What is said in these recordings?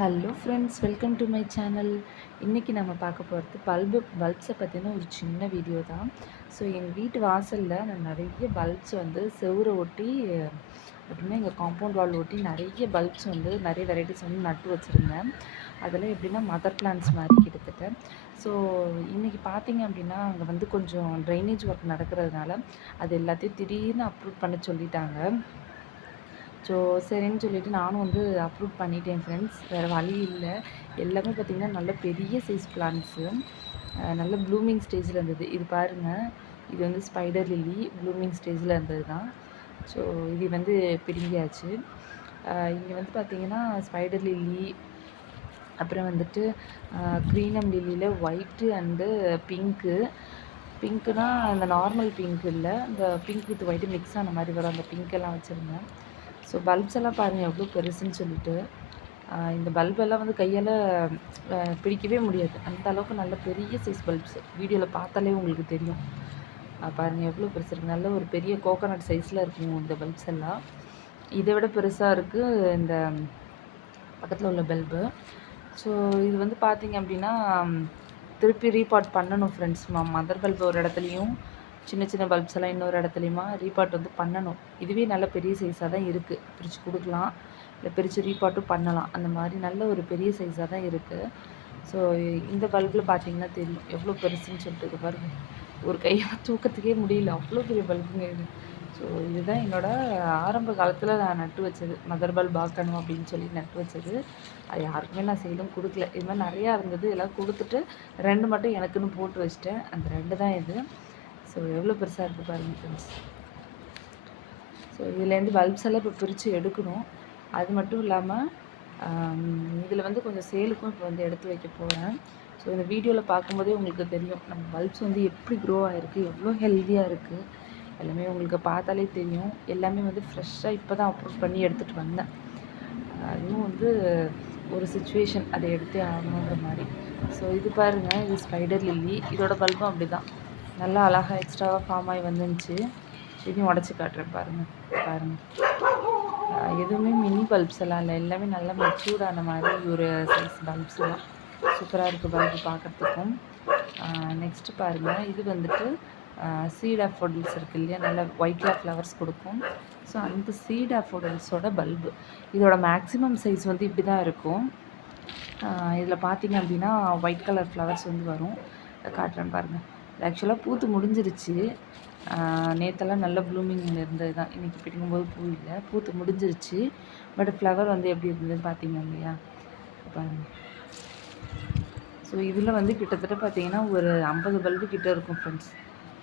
Hello friends, welcome to my channel. இன்றைக்கி நம்ம பார்க்க போகிறது பல்ப்ஸை பற்றின ஒரு சின்ன வீடியோ தான். ஸோ எங்கள் வீட்டு வாசலில் நான் நிறைய பல்ப்ஸ் வந்து செவுரை ஒட்டி, அப்படின்னா எங்கள் காம்பவுண்ட் வால் ஒட்டி நிறைய பல்ப்ஸ் வந்து நிறைய வெரைட்டிஸ் வந்து நட்டு வச்சுருந்தேன். அதெல்லாம் எப்படின்னா மதர் பிளான்ட்ஸ் மாதிரி கிட்டத்தட்ட. ஸோ இன்றைக்கி பார்த்தீங்க அப்படின்னா அங்கே வந்து கொஞ்சம் ட்ரைனேஜ் ஒர்க் நடக்கிறதுனால அது எல்லாத்தையும் திடீர்னு அப்ரூவ் பண்ண சொல்லிட்டாங்க. ஸோ சரின்னு சொல்லிவிட்டு நானும் வந்து அப்ரூவ் பண்ணிட்டேன் ஃப்ரெண்ட்ஸ். வேறு வழி இல்லை. எல்லாமே பார்த்திங்கன்னா நல்ல பெரிய சைஸ் பிளான்ட்ஸு, நல்ல ப்ளூமிங் ஸ்டேஜில் இருந்தது. இது பாருங்கள், இது வந்து ஸ்பைடர் லில்லி ப்ளூமிங் ஸ்டேஜில் இருந்தது தான். ஸோ இது வந்து பிடுங்கியாச்சு. இங்கே வந்து பார்த்திங்கன்னா ஸ்பைடர் லில்லி, அப்புறம் வந்துட்டு க்ரீனம் லில்லியில் ஒயிட்டு அண்டு பிங்க்குனா அந்த நார்மல் பிங்க் இல்லை, இந்த பிங்க் வித் ஒயிட்டு மிக்ஸ் ஆன மாதிரி வரும், அந்த பிங்க்கெல்லாம் வச்சுருந்தேன். ஸோ பல்ப்ஸ் எல்லாம் பாருங்கள் எவ்வளோ பெருசுன்னு சொல்லிட்டு. இந்த பல்பெல்லாம் வந்து கையால் பிடிக்கவே முடியாது, அந்த அளவுக்கு நல்ல பெரிய சைஸ் பல்ப்ஸ். வீடியோவில் பார்த்தாலே உங்களுக்கு தெரியும். பாருங்கள் எவ்வளோ பெருசு இருக்குது. நல்ல ஒரு பெரிய கோகோனட் சைஸில் இருக்கும் இந்த பல்ப்ஸ் எல்லாம். இதை விட பெருசாக இருக்குது இந்த பக்கத்தில் உள்ள பல்பு. ஸோ இது வந்து பார்த்திங்க அப்படின்னா திருப்பி ரீபாட் பண்ணணும் ஃப்ரெண்ட்ஸ். மதர் பல்பு ஒரு இடத்துலையும், சின்ன சின்ன பல்ப்ஸ் எல்லாம் இன்னொரு இடத்துலையுமா ரீபாட் வந்து பண்ணணும். இதுவே நல்ல பெரிய சைஸாக தான் இருக்குது. பிரித்து கொடுக்கலாம், இல்லை பிரித்து ரீபாட்டும் பண்ணலாம். அந்த மாதிரி நல்ல ஒரு பெரிய சைஸாக தான் இருக்குது. ஸோ இந்த பல்பில் பார்த்திங்கன்னா தெரியும் எவ்வளோ பெருசுன்னு சொல்லிட்டு. பாருங்கள், ஒரு கையால் தூக்கத்துக்கே முடியல, அவ்வளோ பெரிய பல்புங்க இது. ஸோ இதுதான் என்னோடய ஆரம்ப காலத்தில் நான் நட்டு வச்சது. மதர் பல்ப் ஆக்கணும் அப்படின்னு சொல்லி நட்டு வச்சது. அது யாருக்குமே நான் சேலும் கொடுக்கல. இது மாதிரி நிறையா இருந்தது, எல்லாம் கொடுத்துட்டு 2 மட்டும் எனக்குன்னு போட்டு வச்சிட்டேன். அந்த 2 தான் இது. ஸோ எவ்வளோ பெருசாக இருக்குது பாருங்கள் ஃப்ரெண்ட்ஸ். ஸோ இதுலேருந்து பல்ப்ஸ் எல்லாம் இப்போ பிரித்து எடுக்கணும். அது மட்டும் இல்லாமல் இதில் வந்து கொஞ்சம் சேலுக்கும் இப்போ வந்து எடுத்து வைக்க போகிறேன். ஸோ இந்த வீடியோவில் பார்க்கும்போதே உங்களுக்கு தெரியும் நம்ம பல்ப்ஸ் வந்து எப்படி க்ரோ ஆகிருக்கு, எவ்வளோ ஹெல்த்தியாக இருக்குது. எல்லாமே உங்களுக்கு பார்த்தாலே தெரியும். எல்லாமே வந்து ஃப்ரெஷ்ஷாக இப்போ தான் அப்ரூவ் பண்ணி எடுத்துகிட்டு வந்தேன். அதுவும் வந்து ஒரு சிச்சுவேஷன், அதை எடுத்தே ஆகணுன்ற மாதிரி. ஸோ இது பாருங்கள், இது ஸ்பைடர் லில்லி. இதோட பல்பும் அப்படி தான் நல்லா அழகாக எக்ஸ்ட்ராவாக ஃபார்ம் ஆகி வந்துருந்துச்சு. இதையும் உடச்சி காட்டுறேன் பாருங்கள். எதுவுமே மினி பல்ப்ஸ் எல்லாம் இல்லை, எல்லாமே நல்லா மெச்சூர்டான மாதிரி ஒரு சைஸ் பல்ப்ஸ் தான். சூப்பராக இருக்குது பல்பு பார்க்குறதுக்கும். நெக்ஸ்ட்டு பாருங்கள், இது வந்துட்டு சீட் ஆஃபோடல்ஸ் இருக்குது இல்லையா, நல்லா ஒயிட் கலர் ஃப்ளவர்ஸ் கொடுக்கும். ஸோ அந்த சீட் ஆஃபோடல்ஸோட பல்பு. இதோட மேக்ஸிமம் சைஸ் வந்து இப்படி தான் இருக்கும். இதில் பார்த்திங்க அப்படின்னா ஒயிட் கலர் ஃப்ளவர்ஸ் வந்து வரும். காட்டுறேன் பாருங்கள். இது ஆக்சுவலாக பூத்து முடிஞ்சிருச்சு. நேற்றெல்லாம் நல்ல ப்ளூமிங் இருந்தது தான். இன்றைக்கி பிடிக்கும்போது பூ இல்லை, பூத்து முடிஞ்சிருச்சு. பட் ஃப்ளவர் வந்து எப்படி இருந்ததுன்னு பார்த்தீங்க இல்லையா, பாருங்கள். ஸோ இதில் வந்து கிட்டத்தட்ட பார்த்திங்கன்னா ஒரு 50 பல்பு கிட்டே இருக்கும் ஃப்ரெண்ட்ஸ்.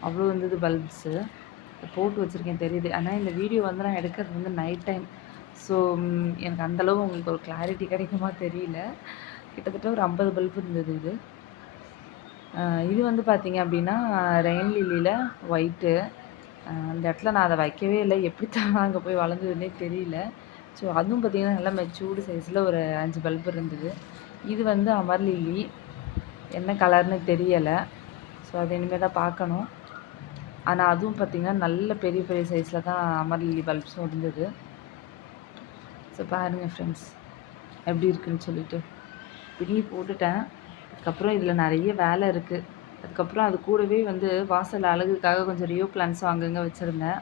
அவ்வளோ இருந்தது பல்ப்ஸு. போட்டு வச்சுருக்கேன் தெரியுது. ஆனால் இந்த வீடியோ வந்து நான் எடுக்கிறது வந்து நைட் டைம். ஸோ எனக்கு அந்தளவு உங்களுக்கு ஒரு கிளாரிட்டி கிடைக்குமா தெரியல. கிட்டத்தட்ட ஒரு 50 பல்பு இருந்தது இது. இது வந்து பார்த்திங்க அப்படின்னா ரெயின் லில்லியில் ஒயிட்டு. அந்த இடத்துல நான் அதை வைக்கவே இல்லை, எப்படி தான் அங்கே போய் வளர்ந்ததுன்னே தெரியல. ஸோ அதுவும் பார்த்திங்கன்னா நல்லா மெச்சூர்டு சைஸில் ஒரு 5 பல்பு இருந்தது. இது வந்து அமர் லில்லி, என்ன கலர்னு தெரியலை. ஸோ அது இனிமேல் தான் பார்க்கணும். ஆனால் அதுவும் பார்த்திங்கன்னா நல்ல பெரிய பெரிய சைஸில் தான் அமர் லில்லி பல்ப்ஸும் இருந்தது. ஸோ பாருங்கள் ஃப்ரெண்ட்ஸ் எப்படி இருக்குதுன்னு சொல்லிட்டு. பிடுங்கி போட்டுட்டேன். அதுக்கப்புறம் இதில் நிறைய வேலை இருக்குது. அதுக்கப்புறம் அது கூடவே வந்து வாசல் அழகுக்காக கொஞ்சம் ரியோ பிளான்ஸும் அங்கங்கே வச்சுருந்தேன்.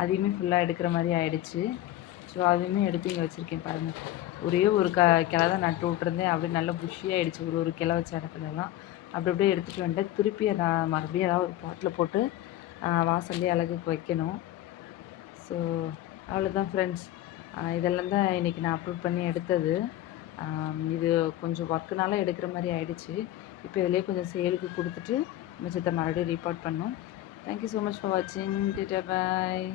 அதையுமே ஃபுல்லாக எடுக்கிற மாதிரி ஆகிடுச்சு. ஸோ அதையுமே எடுத்து இங்கே வச்சுருக்கேன் பாருங்கள். ஒரே ஒரு கிளை தான் நட்டு விட்ருந்தேன், அப்படியே நல்லா புஷியாகிடுச்சு. ஒரு கிளை வச்ச இடத்துலலாம் அப்படி அப்படியே எடுத்துகிட்டு வந்துட்டு திருப்பி அதை மறுபடியும் ஏதாவது ஒரு பாட்டில் போட்டு வாசல்லே அழகுக்கு வைக்கணும். ஸோ அவ்வளோதான் ஃப்ரெண்ட்ஸ். இதெல்லாம் தான் இன்றைக்கி நான் அப்லோட் பண்ணி எடுத்தது. இது கொஞ்சம் ஒர்க்குனால எடுக்கிற மாதிரி ஆகிடுச்சு. இப்போ இதிலே கொஞ்சம் சேலுக்கு கொடுத்துட்டு மிச்சத்தை மறுபடியும் ரீபாட் பண்ணோம். தேங்க்யூ ஸோ மச் ஃபார் வாட்சிங். பாய்.